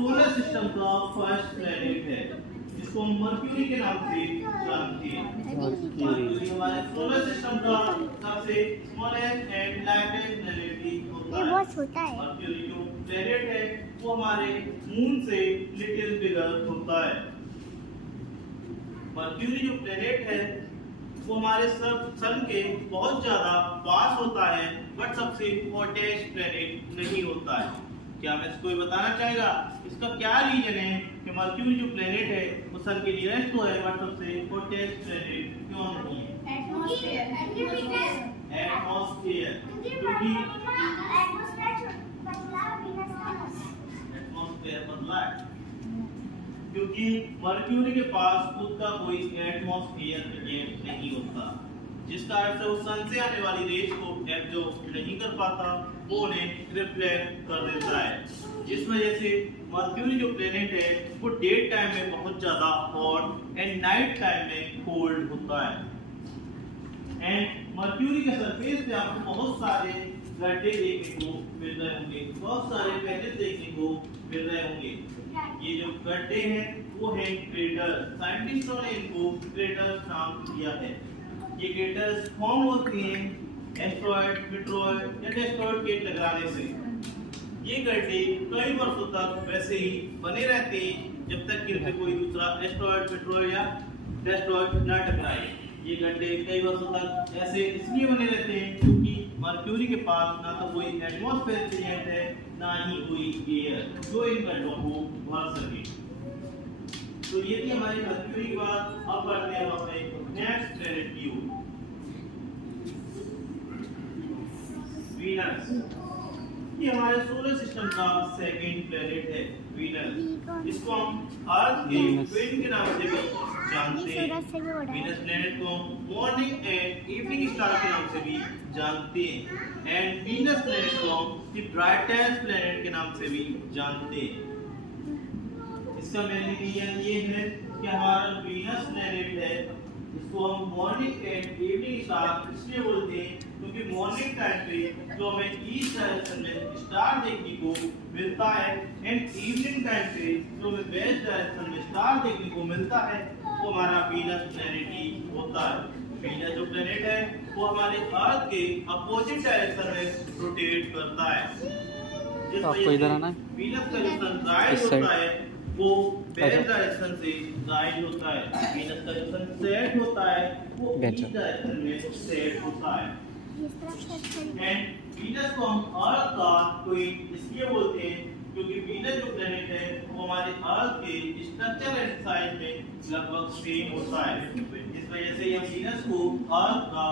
Solar system का first planet है, जिसको हम मर्क्यूरी के नाम से जानते हैं। मर्क्यूरी हमारे सोलर सिस्टम का सबसे स्मॉलेस्ट एंड लाइटेस्ट प्लेनेट भी होता है। ये बहुत छोटा है। मर्क्यूरी जो प्लेनेट है वो हमारे मून से लिटिल बिगर होता है। मर्क्यूरी जो प्लेनेट है वो हमारे सन के बहुत ज्यादा पास होता है, बट सबसे हॉटेस्ट प्लेनेट नहीं होता है। क्या हमें कोई बताना चाहेगा इसका क्या रीजन है कि मर्क्यूरी जो प्लेनेट है वो सन के नियरेस्ट तो है बट सबसे हॉटेस्ट प्लेनेट क्यों नहीं है? एटमॉस्फेयर, क्योंकि एटमॉस्फेयर पतला है, क्योंकि मर्क्यूरी के पास खुद का कोई एटमॉस्फेयर प्रेजेंट नहीं होता, जिसका अर्थ है वो सन से आने वाली रेज को एब्जॉर्ब नहीं कर पाता, वो उन्हें रिफ्लेक्ट कर देता है। जिस वजह से मर्क्यूरी जो प्लेनेट है वो डे टाइम में बहुत ज्यादा हॉट एंड नाइट टाइम में कोल्ड होता है। एंड मर्क्यूरी के सरफेस पे आपको बहुत सारे गड्ढे देखने को मिल रहे होंगे, बहुत सारे पैचेस देखने को मिल रहे होंगे। ये जो गड्ढे हैं वो है क्रेटर, साइंटिस्टों ने इनको क्रेटर्स नाम दिया है। ये क्रेटर्स फॉर्म होते हैं एस्टेरॉयड, मीटरॉयड या टेस्टरॉयड के टकराने से। ये गड्ढे कई वर्षों तक वैसे ही बने रहते हैं जब तक कि इनसे कोई दूसरा एस्टेरॉयड, मीटरॉयड या टेस्टरॉयड ना टकराए। ये गड्ढे कई वर्षों तक ऐसे इसलिए बने रहते हैं क्योंकि मर्क्यूरी के पास ना तो कोई एटमॉस्फेयर प्रेजेंट है ना ही कोई एयर जो इन गड्ढों को भर सके। तो ये थी हमारी मर्क्यूरी की बात। अब बढ़ते हैं अपने नेक्स्ट प्लैनेट की ओर, वीनस। ये हमारे सोलर सिस्टम का सेकंड प्लैनेट है वीनस। इसको हम अर्थ के ट्विन के नाम से भी जानते हैं। वीनस प्लैनेट को मॉर्निंग एंड इवनिंग स्टार के नाम से भी जानते हैं। एंड वीनस प्लैनेट को हम द ब्राइटेस्ट प्लैनेट के नाम से भी जानते हैं। इसका मेन रीजन ये है कि हमारा वीनस प्लैनेट है इसको हम मॉर्निंग एंड इवनिंग स्टार इसलिए बोलते हैं क्योंकि मॉर्निंग टाइम पे जो हमें ईस्ट डायरेक्शन में स्टार देखने को मिलता है एंड इवनिंग टाइम पे जो हमें वेस्ट डायरेक्शन में स्टार देखने को मिलता है वो हमारा वीनस प्लैनेट ही होता है। वीनस जो प्लैनेट है वो हमारे अर्थ के अपोजिट डायरेक्शन में रोटेट करता है। आपको इधर आना है। वीनस का जो सनराइज होता है वो वेस्ट डायरेक्शन से गाइड होता है। वीनस का जो सनसेट होता है वो ईस्ट डायरेक्शन में सेट होता है। एंड वीनस को हम अर्थ का क्वीन इसलिए बोलते हैं क्योंकि वीनस जो प्लैनेट है वो हमारे अर्थ के स्ट्रक्चर एंड साइज में लगभग सेम होता है। इस वजह से हम वीनस को अर्थ का